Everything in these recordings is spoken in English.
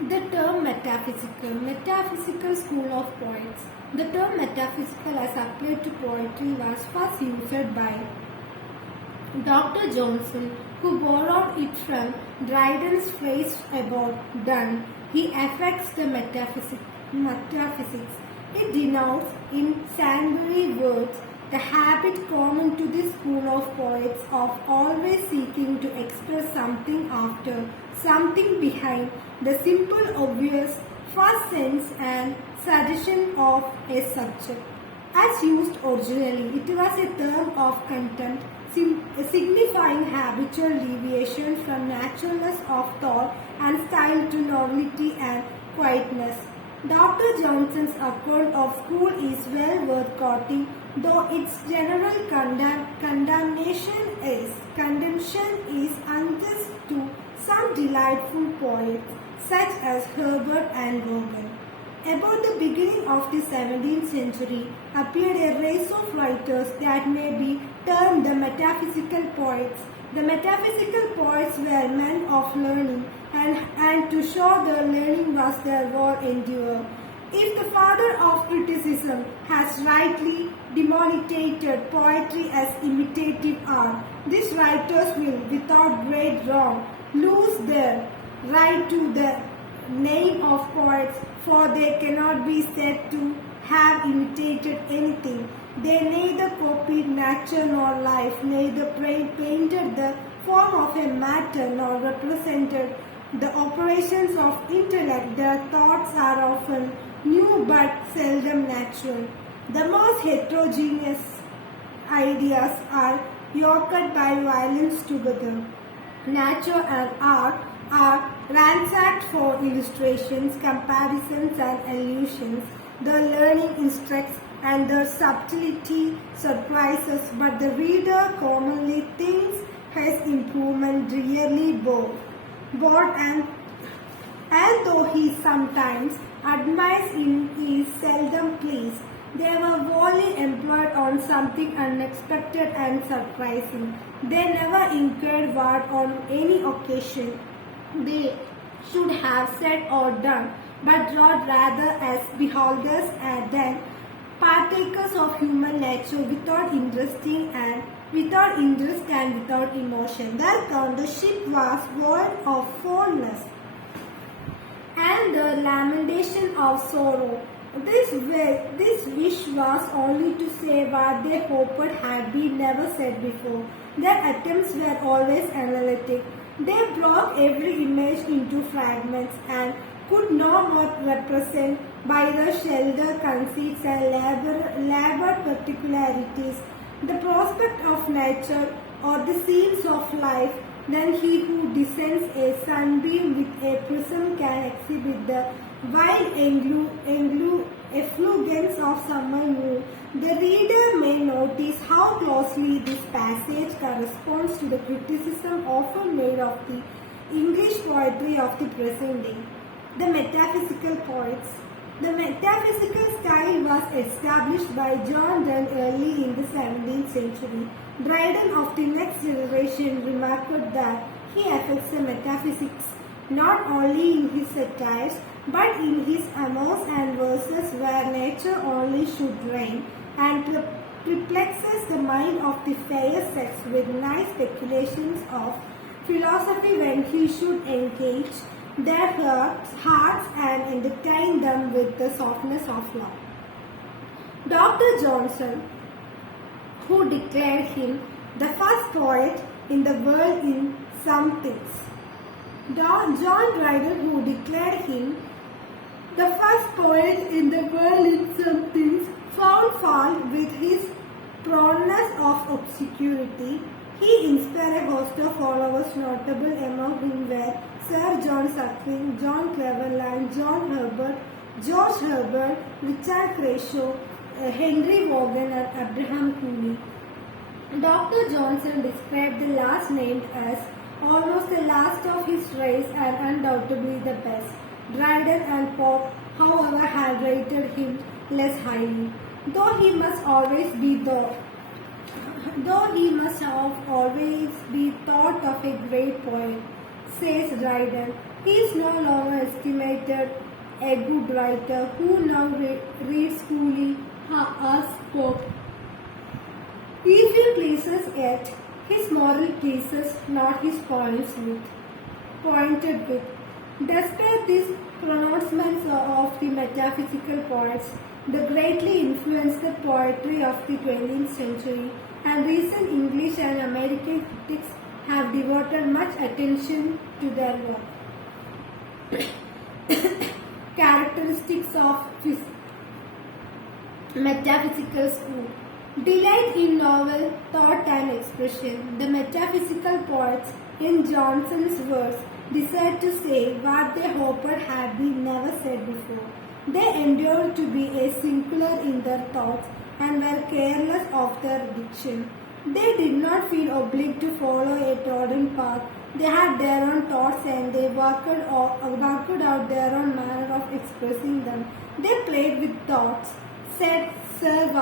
The term metaphysical school of poets. The term metaphysical as applied to poetry was first used by Dr. Johnson, who borrowed it from Dryden's phrase about done. He affects the metaphysics. It denotes, in Sandbury words, the habit common to this school of poets of always seeking to express something after, something behind, the simple, obvious, first sense and suggestion of a subject. As used originally, it was a term of contempt signifying habitual deviation from naturalness of thought and style to novelty and quietness. Dr. Johnson's account of school is well worth quoting, though its general condemnation is unjust to some delightful poets such as Herbert and Vaughan. About the beginning of the 17th century appeared a race of writers that may be termed the metaphysical poets. The metaphysical poets were men of learning, and to show their learning was their war endeavor. If the father of criticism has rightly demonstrated poetry as imitative art, these writers will, without great wrong, lose their right to the name of poets, for they cannot be said to have imitated anything. They neither copied nature nor life, neither painted the form of a matter nor represented the operations of intellect. Their thoughts are often new but seldom natural. The most heterogeneous ideas are yoked by violence together. Nature and art are ransacked for illustrations, comparisons, and allusions. The learning instructs and the subtlety surprises, but the reader commonly thinks his improvement really bored and though he sometimes admires him, he is seldom pleased. They were wholly employed on something unexpected and surprising. They never inquired what on any occasion they should have said or done, but wrought rather as beholders than partakers of human nature without interest and without emotion. Therefore, the ship was void of fondness and the lamentation of sorrow. This wish was only to say what they hoped had been never said before. Their attempts were always analytic. They broke every image into fragments and could no more represent by the shelter conceits and labored particularities the prospect of nature or the scenes of life than he who descends a sunbeam with a prism can exhibit the wild effulgence of summer moon. The reader may notice how closely this passage corresponds to the criticism often made of the English poetry of the present day. The metaphysical poets. The metaphysical style was established by John Donne early in the 17th century. Dryden of the next generation remarked that he affects the metaphysics not only in his satires but in his amours and verses where nature only should reign, and perplexes the mind of the fair sex with nice speculations of philosophy when he should engage their hearts and entertain them with the softness of love. Dr. Johnson, who declared him the first poet in the world in some things. John Dryden, who declared him the first poet in the world in some things, found fault with his proneness of obscurity. He inspired a host of followers, notable among whom were Sir John Suckling, John Cleveland, John Herbert, George Herbert, Richard Crashaw, Henry Vaughan, and Abraham Cooney. Dr. Johnson described the last named as almost the last of his race and undoubtedly the best. Dryden and Pope, however, had rated him less highly. Though he must have always be thought of a great poet, says Dryden, He is no longer estimated a good writer who now reads coolly as Pope. If he pleases yet, his moral pleases, not his pointed with. Despite these pronouncements of the metaphysical poets, the greatly influenced poetry of the 20th century, and recent English and American critics have devoted much attention to their work. Characteristics of metaphysical school. Delight in novel thought and expression. The metaphysical poets, in Johnson's words, desired to say what they hoped had been never said before. They endured to be a singular in their thoughts and were careless of their diction. They did not feel obliged to follow a trodden path. They had their own thoughts and they worked out their own manner of expressing them. They played with thoughts, said Sir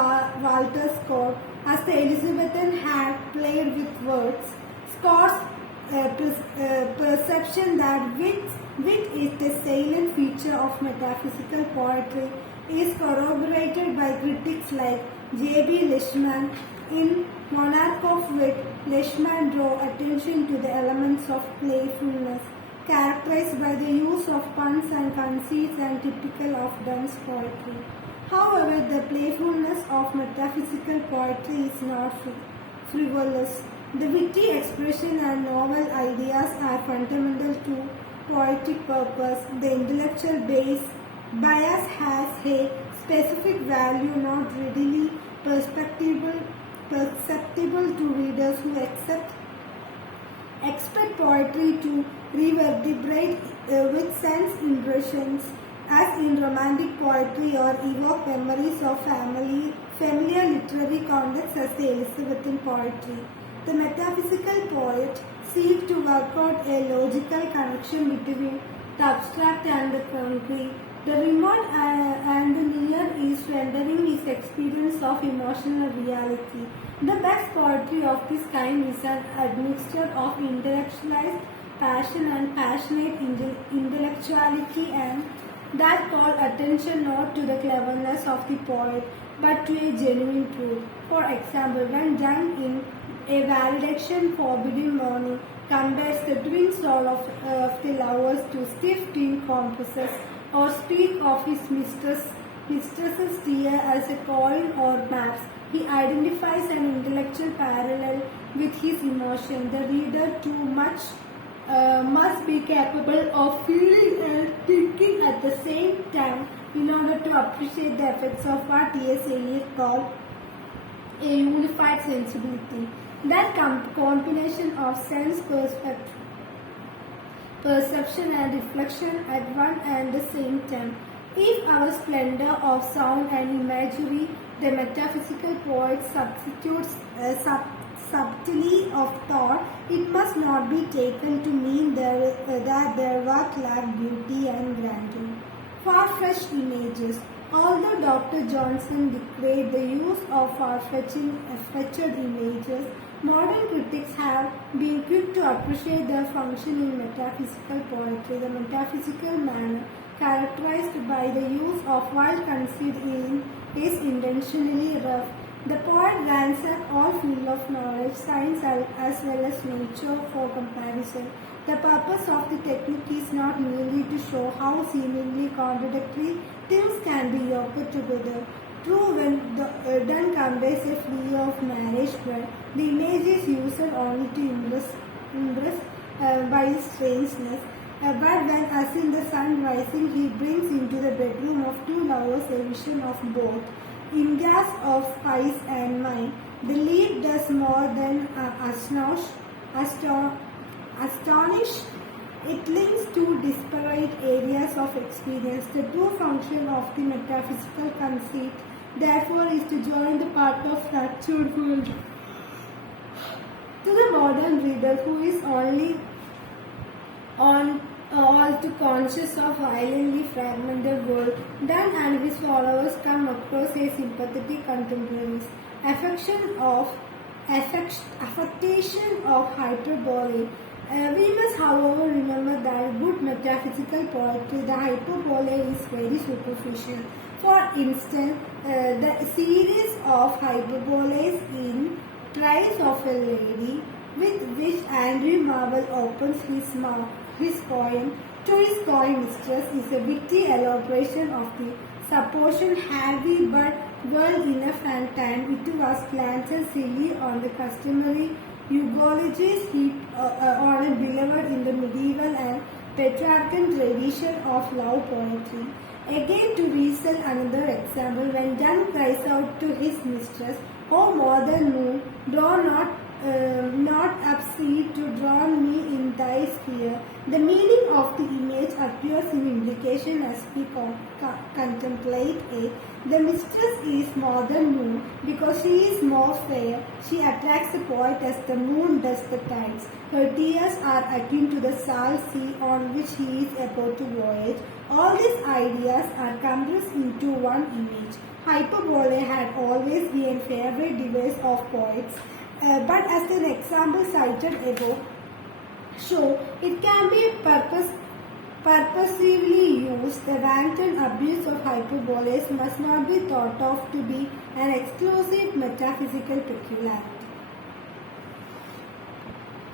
Walter Scott, as the Elizabethan had played with words. Scott's perception that wit is the salient feature of metaphysical poetry is corroborated by critics like J.B. Leishman. In Monarch of Wit, Leishman drew attention to the elements of playfulness, characterized by the use of puns and conceits and typical of Donne's poetry. However, the playfulness of metaphysical poetry is not frivolous. The witty expression and novel ideas are fundamental to poetic purpose. The intellectual bias has a specific value not readily perceptible to readers who expect poetry to reverberate with sense impressions, as in romantic poetry, or evoke memories of familiar literary contexts as the Elizabethan poetry. The metaphysical poet seeks to work out a logical connection between the abstract and the concrete, the remote and the near, is rendering his experience of emotional reality. The best poetry of this kind is an admixture of intellectualized passion and passionate intellectuality, and that call attention not to the cleverness of the poet but to a genuine truth. For example, when Donne in A Valediction Forbidden Morning compares the twin soul of the lovers to stiff twin compasses, or speak of his mistress's tear as a coin or maps, he identifies an intellectual parallel with his emotion. The reader too must be capable of feeling and thinking at the same time in order to appreciate the effects of what T.S. Eliot called a unified sensibility. That combination of sense perception and reflection at one and the same time. If our splendor of sound and imagery, the metaphysical poet substitutes subtlety of thought, it must not be taken to mean that their work lacked beauty and grandeur. Far-fetched images. Although Dr. Johnson declared the use of far-fetched images, modern critics have been quick to appreciate their function in metaphysical poetry. The metaphysical manner, characterized by the use of wild conceit, is intentionally rough. The poet ransacked all fields of knowledge, science as well as nature, for comparison. The purpose of the technique is not merely to show how seemingly contradictory things can be yoked together. True, when Donne conveys a flea of marriage bed, the image is used only to impress by its strangeness. But when, as in the sun rising, he brings into the bedroom of two lovers a vision of both, in gas of spice and mind, the lead does more than astonish. It links two disparate areas of experience. The true function of the metaphysical conceit, therefore, is to join the part of fractured world. To the modern reader who is only all too conscious of violently fragmented world, Donne and his followers come across as sympathetic contemporaries. Affectation of hyperbole, We must, however, remember that good metaphysical poetry, the hyperbole, is very superficial. For instance, the series of hyperboles in Price of a Lady, with which Andrew Marvell opens his poem to his coy mistress, is a witty elaboration of the supposition heavy but well enough and time it was glanced silly on the customary eulogies heaped on a beloved in the medieval and Petrarchan tradition of love poetry. Again, to resell another example, when Donne cries out to his mistress, "O modern moon, draw not up sea to drown me in thy sphere," the meaning of the image appears in implication as we contemplate it. The mistress is modern moon because she is more fair. She attracts the poet as the moon does the tides. Her tears are akin to the salt sea on which he is about to voyage. All these ideas are compressed into one image. Hyperbole had always been a favorite device of poets, but as an example cited above show, it can be purposely used. The wanton abuse of hyperboles must not be thought of to be an exclusive metaphysical peculiarity.